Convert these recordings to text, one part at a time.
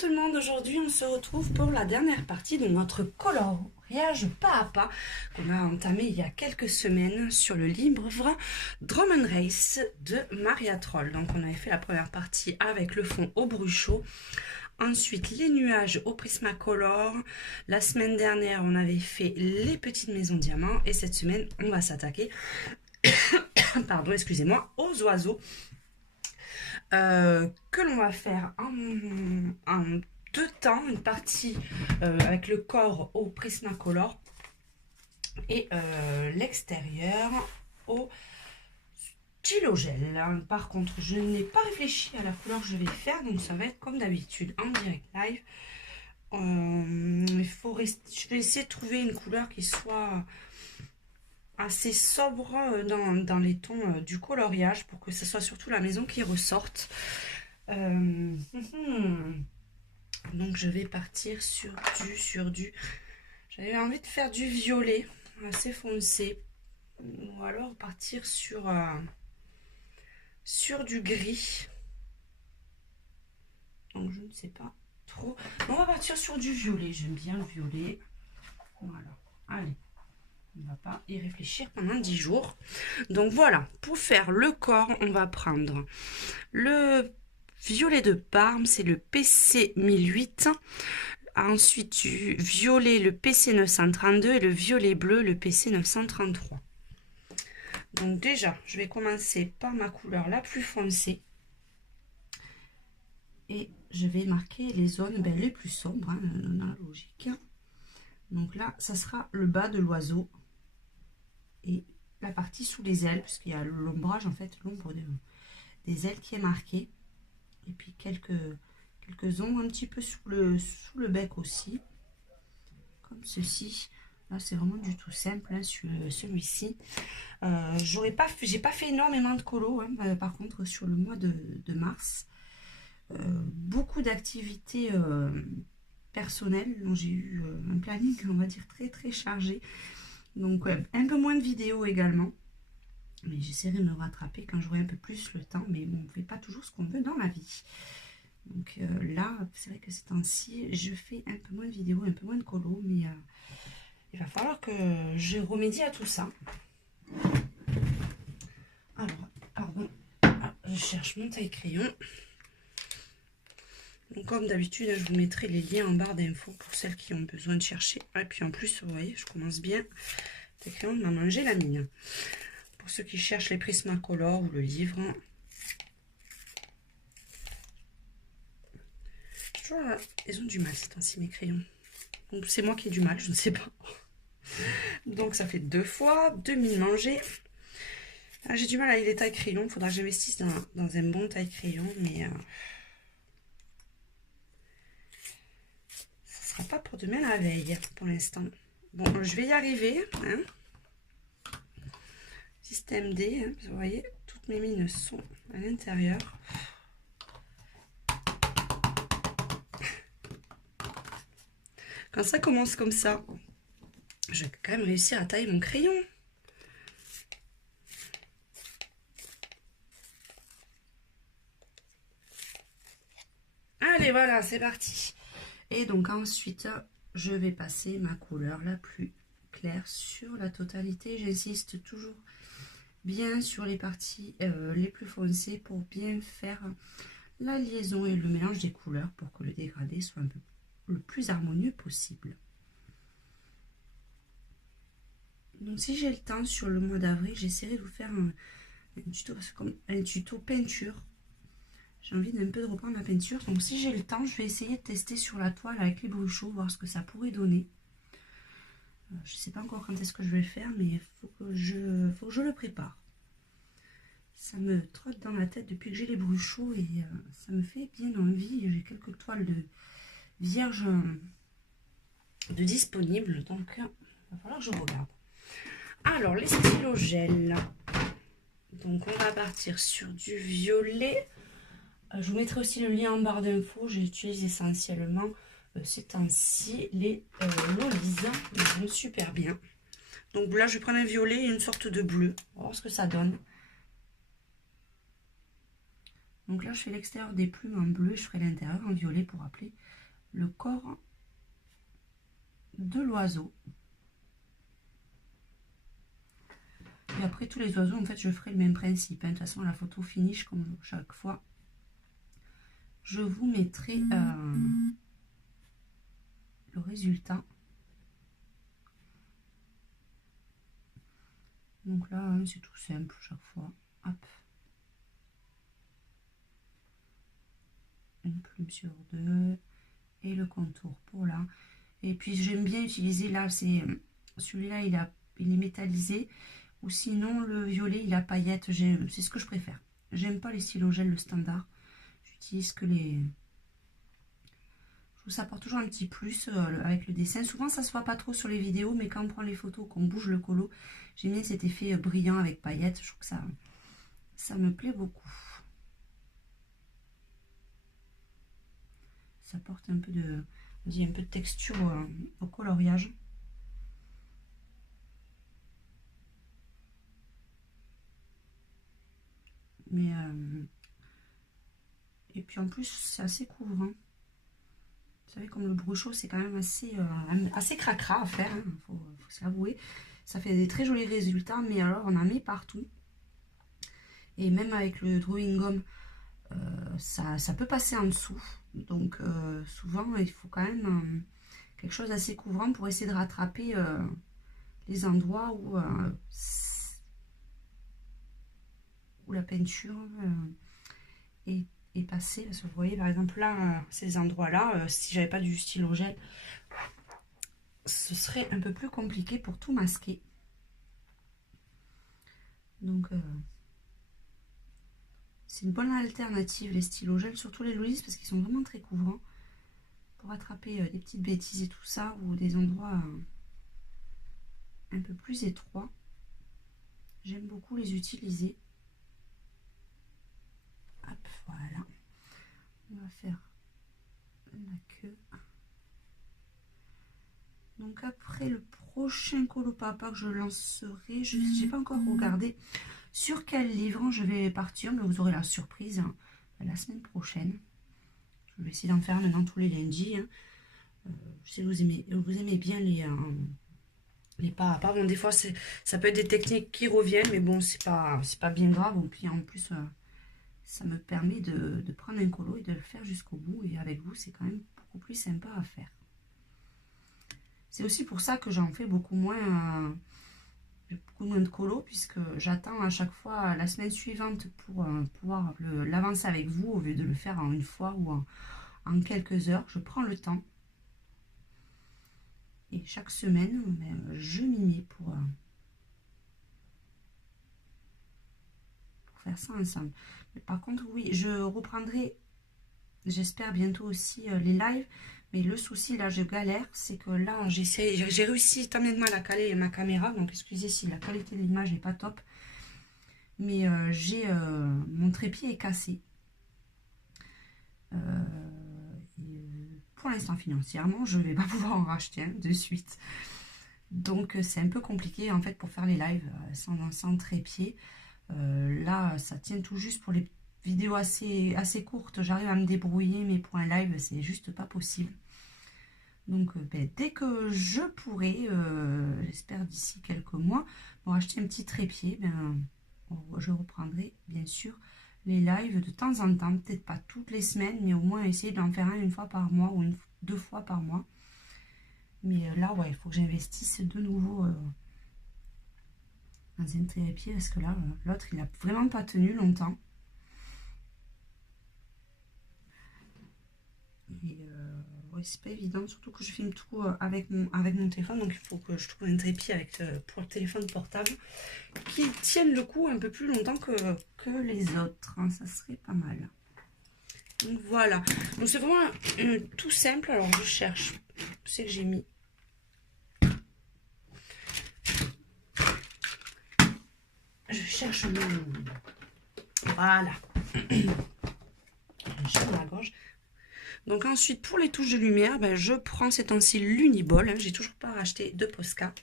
tout le monde, aujourd'hui on se retrouve pour la dernière partie de notre coloriage pas à pas qu'on a entamé il y a quelques semaines sur le livre Drum and Race de Maria Troll. Donc on avait fait la première partie avec le fond au bruchot, ensuite les nuages au Prismacolor. La semaine dernière on avait fait les petites maisons diamants et cette semaine on va s'attaquer pardon, excusez-moi, aux oiseaux. Que l'on va faire en deux temps, une partie avec le corps au Prismacolor et l'extérieur au stylo gel. Par contre, je n'ai pas réfléchi à la couleur que je vais faire, donc ça va être comme d'habitude en direct live. Je vais essayer de trouver une couleur qui soit assez sobre dans les tons du coloriage pour que ce soit surtout la maison qui ressorte. Donc je vais partir sur du j'avais envie de faire du violet assez foncé ou alors partir sur du gris, donc je ne sais pas trop. On va partir sur du violet, j'aime bien le violet. Voilà, allez, on va pas y réfléchir pendant 10 jours. Donc voilà, pour faire le corps, on va prendre le violet de Parme, c'est le PC 1008. Ensuite, du violet, le PC 932 et le violet bleu, le PC 933. Donc déjà, je vais commencer par ma couleur la plus foncée. Et je vais marquer les zones les plus sombres, hein, dans la logique. Donc là, ça sera le bas de l'oiseau et la partie sous les ailes, puisqu'il y a l'ombrage, en fait, l'ombre des ailes qui est marquée. Et puis quelques ombres un petit peu sous le bec aussi, comme ceci. Là, c'est vraiment du tout simple, hein, sur celui-ci. J'ai pas fait énormément de colo, hein, par contre, sur le mois de mars. Beaucoup d'activités personnelles, dont j'ai eu un planning, on va dire, très très chargé. Donc un peu moins de vidéos également, mais j'essaierai de me rattraper quand j'aurai un peu plus le temps. Mais bon, on ne fait pas toujours ce qu'on veut dans la vie. Donc là, c'est vrai que ces temps-ci, je fais un peu moins de vidéos, un peu moins de colo, mais il va falloir que je remédie à tout ça. Alors, pardon, je cherche mon taille-crayon. Donc comme d'habitude, je vous mettrai les liens en barre d'infos pour celles qui ont besoin de chercher. Et puis en plus, vous voyez, je commence bien. Le crayon m'a mangé la mine. Pour ceux qui cherchent les Prismacolor ou le livre. Ils ont du mal ces temps-ci, mes crayons. Donc c'est moi qui ai du mal, je ne sais pas. Donc ça fait 2 fois, 2000 mangés. Ah, j'ai du mal avec les tailles crayons. Il faudra que j'investisse dans un bon taille crayon, mais ça sera pas pour demain la veille pour l'instant. Bon, je vais y arriver. Hein. Système D, hein, vous voyez, toutes mes mines sont à l'intérieur. Quand ça commence comme ça, je vais quand même réussir à tailler mon crayon. Allez, voilà, c'est parti. Et donc ensuite, je vais passer ma couleur la plus claire sur la totalité. J'insiste toujours bien sur les parties les plus foncées pour bien faire la liaison et le mélange des couleurs pour que le dégradé soit un peu le plus harmonieux possible. Donc si j'ai le temps sur le mois d'avril, j'essaierai de vous faire un tuto, comme un tuto peinture. J'ai envie d'un peu de reprendre la peinture, donc si j'ai le temps, je vais essayer de tester sur la toile avec les bruchos, voir ce que ça pourrait donner. Je ne sais pas encore quand est-ce que je vais le faire, mais il faut que je le prépare. Ça me trotte dans la tête depuis que j'ai les bruchos et ça me fait bien envie. J'ai quelques toiles de vierge de disponibles, donc il va falloir que je regarde. Alors les stylos gel, donc on va partir sur du violet. Je vous mettrai aussi le lien en barre d'infos. J'utilise essentiellement ces temps-ci les Lolisa, ils vont super bien. Donc là je vais prendre un violet et une sorte de bleu, on va voir ce que ça donne. Donc là, je fais l'extérieur des plumes en bleu et je ferai l'intérieur en violet pour rappeler le corps de l'oiseau. Et après, tous les oiseaux, en fait, je ferai le même principe. De toute façon, la photo finish, comme chaque fois, je vous mettrai le résultat. Donc là, hein, c'est tout simple chaque fois. Hop. Une plume sur deux. Et le contour pour là. Et puis, j'aime bien utiliser là, c'est celui-là, il est métallisé. Ou sinon, le violet, il a paillettes. C'est ce que je préfère. J'aime pas les stylos gel, le standard. J'utilise que les... Je trouve que ça apporte toujours un petit plus avec le dessin. Souvent, ça se voit pas trop sur les vidéos, mais quand on prend les photos, qu'on bouge le colo, j'aime bien cet effet brillant avec paillettes. Je trouve que ça me plaît beaucoup. Ça apporte un peu de, un peu de texture au coloriage. Mais et puis en plus, c'est assez couvrant. Vous savez, comme le bruchot, c'est quand même assez cracra à faire, hein, faut se l'avouer. Ça fait des très jolis résultats, mais alors on en met partout. Et même avec le drawing gum, ça peut passer en dessous. Donc souvent, il faut quand même quelque chose d'assez couvrant pour essayer de rattraper les endroits où la peinture est passée. Parce que vous voyez, par exemple, là, ces endroits-là, si j'avais pas du stylo gel, ce serait un peu plus compliqué pour tout masquer. Donc, c'est une bonne alternative, les stylos gel, surtout les Louise, parce qu'ils sont vraiment très couvrants pour attraper des petites bêtises et tout ça, ou des endroits un peu plus étroits. J'aime beaucoup les utiliser. Hop, voilà. On va faire la queue. Donc après le prochain Colopapa que je lancerai, je n'ai pas encore regardé sur quel livre je vais partir, mais vous aurez la surprise hein, la semaine prochaine. Je vais essayer d'en faire maintenant tous les lundis. Hein. Je sais que vous aimez bien les pas à pas. Bon, des fois, ça peut être des techniques qui reviennent, mais bon, c'est pas bien grave. Et puis en plus, ça me permet de prendre un colo et de le faire jusqu'au bout. Et avec vous, c'est quand même beaucoup plus sympa à faire. C'est aussi pour ça que j'en fais beaucoup moins de colo, puisque j'attends à chaque fois la semaine suivante pour pouvoir l'avancer avec vous, au lieu de le faire en une fois ou en quelques heures. Je prends le temps. Et chaque semaine, je m'y mets pour faire ça ensemble. Mais par contre, oui, je reprendrai, j'espère bientôt aussi les lives. Mais le souci, là, je galère, c'est que là, j'ai réussi tant bien de mal à caler ma caméra. Donc, excusez si la qualité de l'image n'est pas top. Mais mon trépied est cassé. Pour l'instant, financièrement, je ne vais pas pouvoir en racheter un de suite. Donc, c'est un peu compliqué, en fait, pour faire les lives sans trépied. Là, ça tient tout juste pour les vidéos assez courtes. J'arrive à me débrouiller, mais pour un live, c'est juste pas possible. Donc, dès que je pourrai, j'espère d'ici quelques mois, pour acheter un petit trépied, je reprendrai, bien sûr, les lives de temps en temps. Peut-être pas toutes les semaines, mais au moins essayer d'en faire une fois par mois ou deux fois par mois. Mais là, ouais, il faut que j'investisse de nouveau dans un trépied parce que là, l'autre, il a vraiment pas tenu longtemps. Et ouais, c'est pas évident, surtout que je filme tout avec mon téléphone, donc il faut que je trouve un trépied pour le téléphone portable qui tienne le coup un peu plus longtemps que les autres. Hein, ça serait pas mal. Donc voilà. Donc c'est vraiment tout simple. Alors je cherche. Je sais que j'ai mis. Je cherche mon... Voilà. J'ai la gorge. Donc ensuite, pour les touches de lumière, je prends ces temps-ci l'Uniball. Hein, j'ai toujours pas racheté de Posca.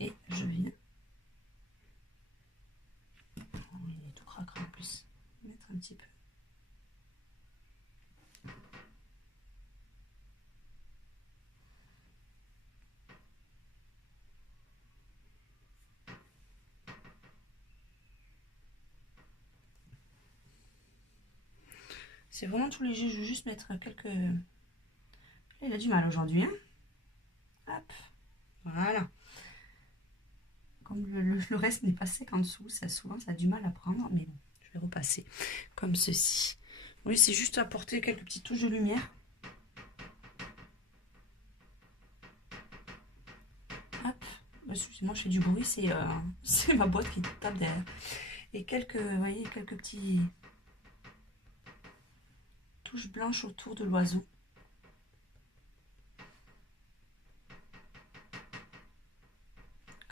Et je viens... Oh, il est tout craquant en plus. Mettre C'est vraiment tout léger, je vais juste mettre quelques... Il a du mal aujourd'hui, hein. Hop, voilà. Comme le reste n'est pas sec en dessous, ça souvent ça a du mal à prendre, mais bon, je vais repasser comme ceci. Oui, c'est juste apporter quelques petites touches de lumière. Hop, excusez-moi, je fais du bruit, c'est ma boîte qui tape derrière. Et quelques, vous voyez, quelques petits touches blanches autour de l'oiseau.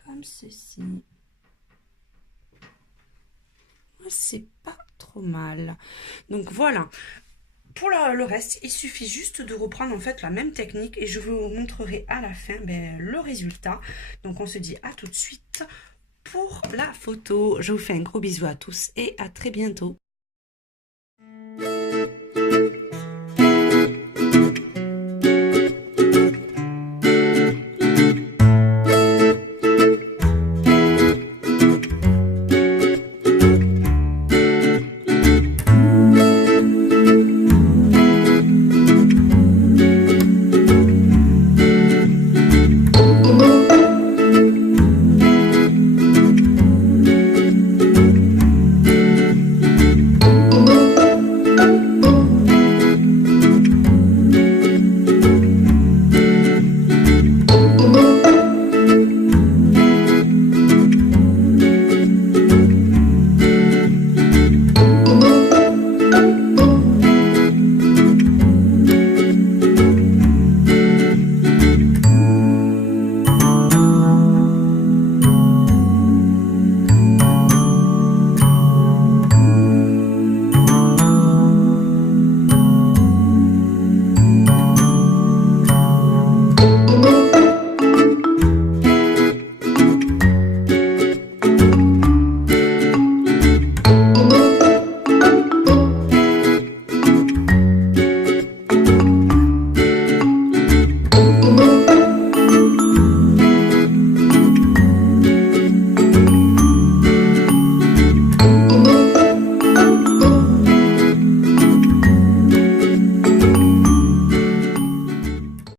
Comme ceci. C'est pas trop mal. Donc voilà. Pour le reste, il suffit juste de reprendre en fait la même technique et je vous montrerai à la fin le résultat. Donc on se dit à tout de suite pour la photo. Je vous fais un gros bisou à tous et à très bientôt.